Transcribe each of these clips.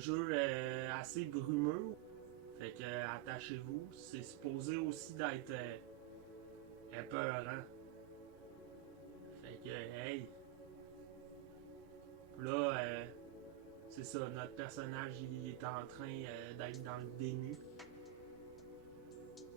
jeu assez brumeux. Fait que attachez-vous. C'est supposé aussi d'être épeurant. Fait que hey. Là, c'est ça, notre personnage il est en train d'être dans le déni.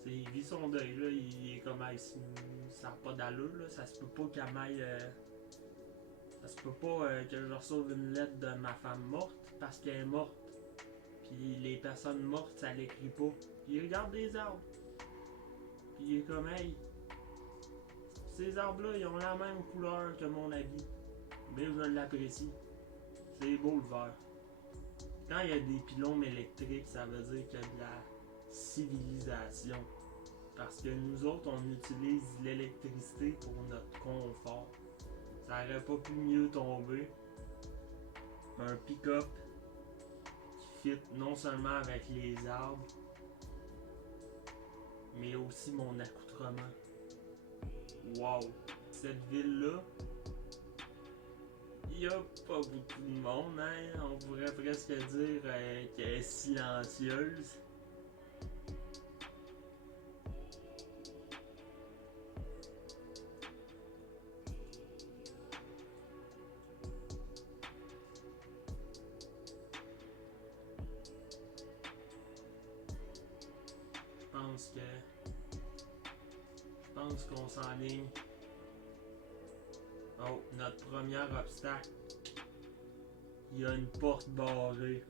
T'sais, il vit son deuil, là, il est comme ça n'a pas d'allure, là. Ça se peut pas qu'elle m'aille. Ça se peut pas que je reçoive une lettre de ma femme morte parce qu'elle est morte. Puis les personnes mortes, ça l'écrit pas. Puis il regarde les arbres. Puis il est comme hey. Ces arbres-là, ils ont la même couleur que mon habit. Mais je l'apprécie. C'est beau le vert. Quand il y a des pylônes électriques, ça veut dire qu'il y a de la civilisation. Parce que nous autres, on utilise l'électricité pour notre confort. Ça aurait pas pu mieux tomber. Un pick-up qui fit non seulement avec les arbres, mais aussi mon accoutrement. Wow! Cette ville-là, il n'y a pas beaucoup de monde, hein? On pourrait presque dire qu'elle est silencieuse. Je pense qu'on s'enligne. Oh, notre premier obstacle. Il y a une porte barrée.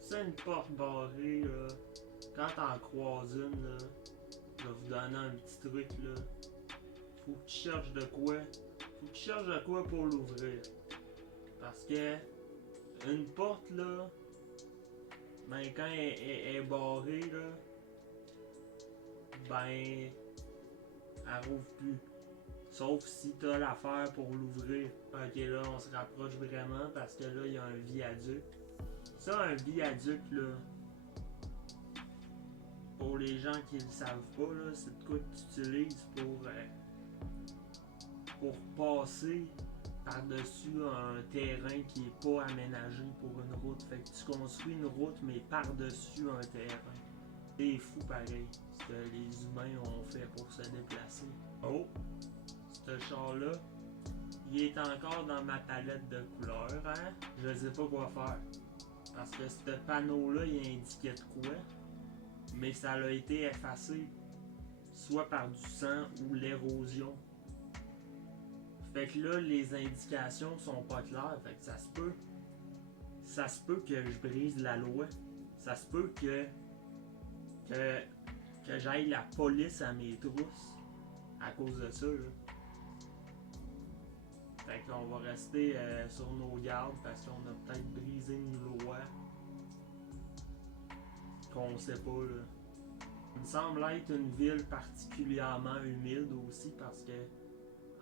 C'est une porte barrée, là. Quand t'en croises une, là, je vais vous donner un petit truc, là. Faut que tu cherches de quoi. Faut que tu cherches de quoi pour l'ouvrir. Parce que une porte, là, ben quand elle est barrée, là, ben elle rouvre plus. Sauf si t'as l'affaire pour l'ouvrir. Ok, là, on se rapproche vraiment parce que là, il y a un viaduc. Ça, un viaduc, là, pour les gens qui le savent pas, là, c'est de quoi que tu utilises pour passer par-dessus un terrain qui est pas aménagé pour une route. Fait que tu construis une route, mais par-dessus un terrain. C'est fou pareil, ce que les humains ont fait pour se déplacer. Oh! Ce char-là, il est encore dans ma palette de couleurs, hein? Je sais pas quoi faire. Parce que ce panneau-là, il indiquait de quoi, mais ça a été effacé, soit par du sang ou l'érosion. Fait que là, les indications sont pas claires, fait que ça se peut que je brise la loi. Ça se peut que j'aille la police à mes trousses à cause de ça, là. Fait qu'on va rester sur nos gardes parce qu'on a peut-être brisé une loi qu'on sait pas, là. Il me semble être une ville particulièrement humide aussi parce que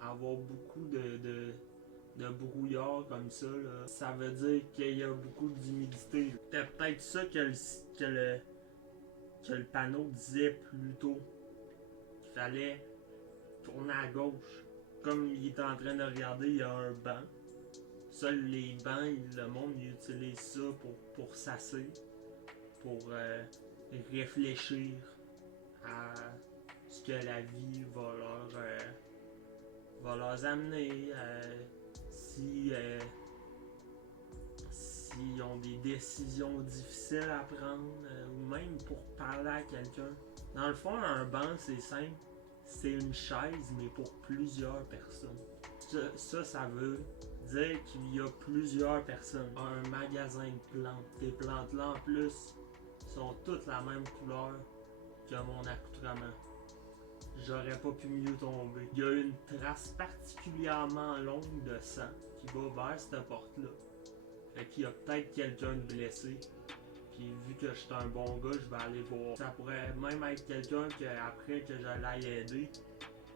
avoir beaucoup de brouillard comme ça, là, ça veut dire qu'il y a beaucoup d'humidité. C'était peut-être ça que le panneau disait plus tôt. Qu'il fallait tourner à gauche. Comme il est en train de regarder, il y a un banc. Seuls les bancs, le monde il utilise ça pour s'asseoir, pour réfléchir à ce que la vie va leur amener, s'ils ont des décisions difficiles à prendre, ou même pour parler à quelqu'un. Dans le fond, un banc, c'est simple. C'est une chaise, mais pour plusieurs personnes. Ça veut dire qu'il y a plusieurs personnes. Un magasin de plantes. Ces plantes-là, en plus, sont toutes la même couleur que mon accoutrement. J'aurais pas pu mieux tomber. Il y a une trace particulièrement longue de sang qui va vers cette porte-là. Fait qu'il y a peut-être quelqu'un de blessé. Puis vu que je suis un bon gars, je vais aller voir. Ça pourrait même être quelqu'un que après que je l'aille aider,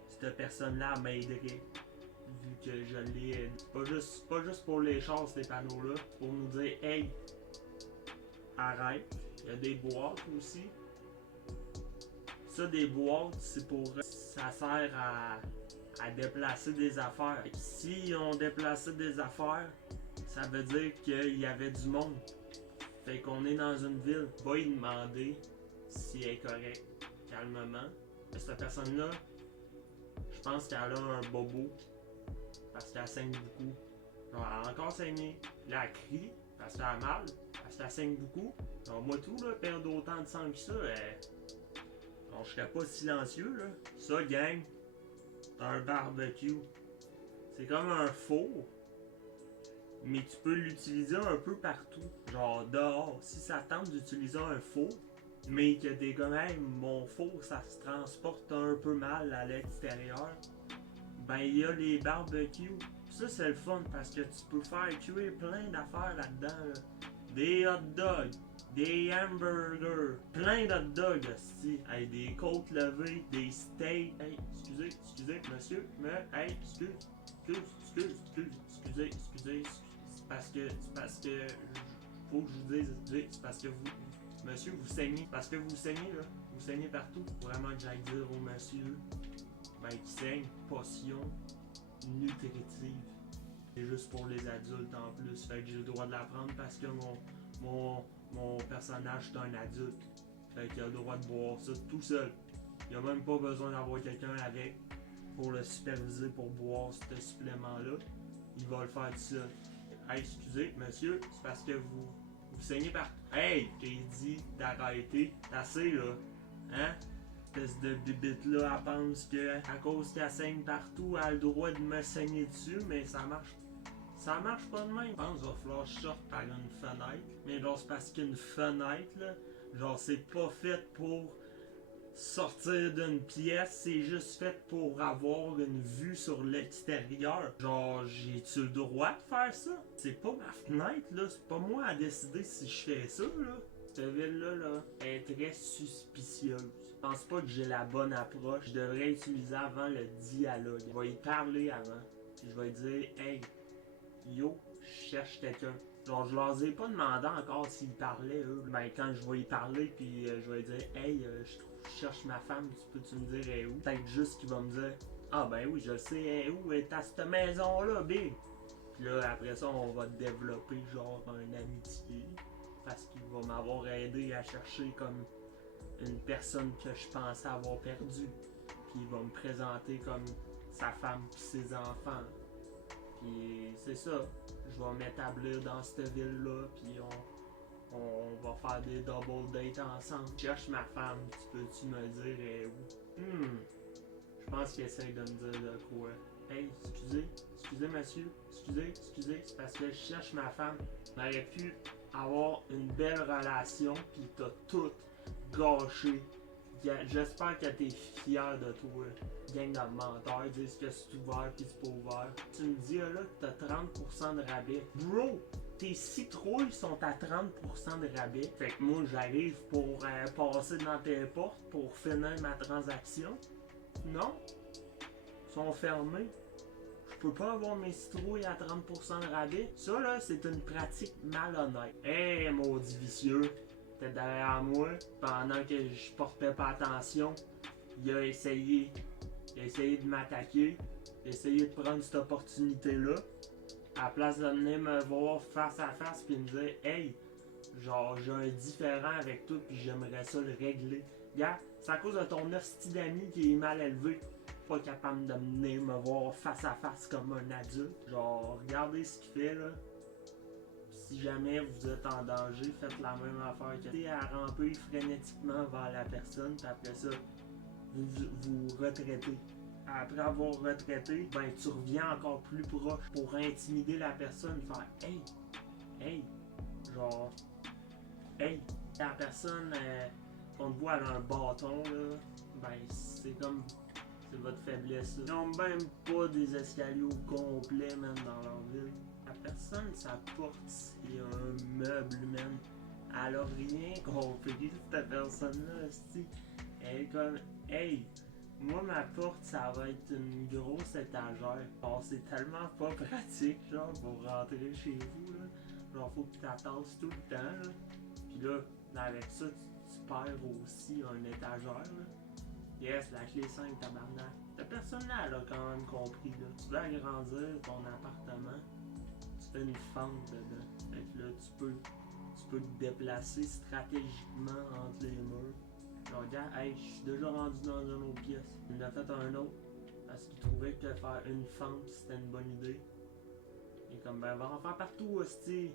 cette personne-là m'aiderait. Vu que je l'ai aidé. C'est pas juste pour les chars ces panneaux-là. C'est pour nous dire hey, arrête. Il y a des boîtes aussi. Ça, des boîtes, c'est pour. Ça sert à déplacer des affaires. S'ils ont déplacé des affaires, ça veut dire qu'il y avait du monde. Fait qu'on est dans une ville, va lui demander si elle est correcte, calmement. Et cette personne-là, je pense qu'elle a un bobo, parce qu'elle saigne beaucoup. Donc, elle a encore saigné. Là, elle crie, parce qu'elle a mal, parce qu'elle saigne beaucoup. Donc, moi, tout, là, perdre autant de sang que ça, donc, je serais pas silencieux, là. Ça, gang, c'est un barbecue. C'est comme un four, mais tu peux l'utiliser un peu partout. Genre dehors, si ça tente d'utiliser un four, mais que t'es comme, hey, mon four, ça se transporte un peu mal à l'extérieur, ben il y a les barbecues. Ça, c'est le fun parce que tu peux faire cuire plein d'affaires là-dedans. Là. Des hot dogs, des hamburgers, plein d'hot dogs aussi. Hey, des côtes levées, des steaks. Hey, excusez, monsieur, mais hey, excusez, c'est parce que faut que je vous dise, c'est parce que vous, monsieur, vous saignez, parce que vous saignez là, vous saignez partout. Vraiment que j'aille dire au monsieur, ben qui saigne, potion nutritive. C'est juste pour les adultes en plus, fait que j'ai le droit de la prendre parce que mon personnage est un adulte. Fait qu'il a le droit de boire ça tout seul. Il a même pas besoin d'avoir quelqu'un avec pour le superviser pour boire ce supplément-là. Il va le faire tout seul. Hey, excusez, monsieur, c'est parce que vous saignez partout. Hey, j'ai dit d'arrêter. Assez, là. Hein? Espèce de bibite-là, elle pense que à cause qu'elle saigne partout, elle a le droit de me saigner dessus, mais ça marche. Ça marche pas de même. Je pense qu'il va falloir que je sorte par une fenêtre. Mais genre, c'est parce qu'une fenêtre, là, genre, c'est pas fait pour sortir d'une pièce, c'est juste fait pour avoir une vue sur l'extérieur. Genre, j'ai-tu le droit de faire ça? C'est pas ma fenêtre, là. C'est pas moi à décider si je fais ça, là. Cette ville-là, là, est très suspicieuse. Je pense pas que j'ai la bonne approche. Je devrais utiliser avant le dialogue. Je vais y parler avant. Puis je vais dire, hey, yo, je cherche quelqu'un. Genre, je leur ai pas demandé encore s'ils parlaient, eux. Ben, quand je vais y parler, puis je vais dire, hey, je cherche ma femme, peux-tu me dire, elle est où? Peut-être juste qu'il va me dire, ah ben oui, je le sais, elle est où? Elle est à cette maison-là, big. Puis là, après ça, on va développer genre une amitié. Parce qu'il va m'avoir aidé à chercher comme une personne que je pensais avoir perdue. Puis il va me présenter comme sa femme et ses enfants. Puis c'est ça, je vais m'établir dans cette ville-là, puis on va faire des double dates ensemble. Je cherche ma femme, peux-tu me dire elle est où? Je pense qu'il essaye de me dire de quoi. Hey, excusez monsieur, excusez, c'est parce que je cherche ma femme. On aurait pu avoir une belle relation, puis t'as tout gâché. J'espère que t'es fier de toi. Gang de menteurs, disent que c'est ouvert pis c'est pas ouvert. Tu me dis là que t'as 30% de rabais. Bro, tes citrouilles sont à 30% de rabais. Fait que moi j'arrive pour passer dans tes portes pour finir ma transaction. Non, ils sont fermés. Je peux pas avoir mes citrouilles à 30% de rabais. Ça là, c'est une pratique malhonnête. Hey, maudit vicieux. T'es derrière moi, pendant que je portais pas attention, il a essayé de m'attaquer, il a essayé de prendre cette opportunité-là, à la place de venir me voir face à face puis me dire hey, genre j'ai un différend avec toi puis j'aimerais ça le régler. Gars, c'est à cause de ton hostie d'ami qui est mal élevé, pas capable de venir me voir face à face comme un adulte. Genre, regardez ce qu'il fait là. Si jamais vous êtes en danger, faites la même affaire que à ramper frénétiquement vers la personne, puis après ça, vous retraitez. Après avoir retraité, ben tu reviens encore plus proche pour intimider la personne, faire hey, genre, hey, la personne qu'on te voit elle a un bâton là, ben c'est comme, c'est votre faiblesse. Ils n'ont même pas des escaliers au complet même dans leur ville. La personne, sa porte, c'est un meuble, man. Elle a rien compris, cette personne-là, c'ti. Elle est comme, hey, moi, ma porte, ça va être une grosse étagère. Genre, c'est tellement pas pratique, genre, pour rentrer chez vous, là. Genre, faut que tu t'attasses tout le temps, là. Puis là, avec ça, tu perds aussi un étagère, là. Yes, la clé 5, tabarnak. Cette personne-là, elle a quand même compris, là. Tu veux agrandir ton appartement, tu fais une fente dedans. Fait que là, tu peux te déplacer stratégiquement entre les murs. Genre, regarde, hey, je suis déjà rendu dans une autre pièce. Il en a fait un autre parce qu'il trouvait que faire une fente c'était une bonne idée. Et comme, ben, va en faire partout, hostie.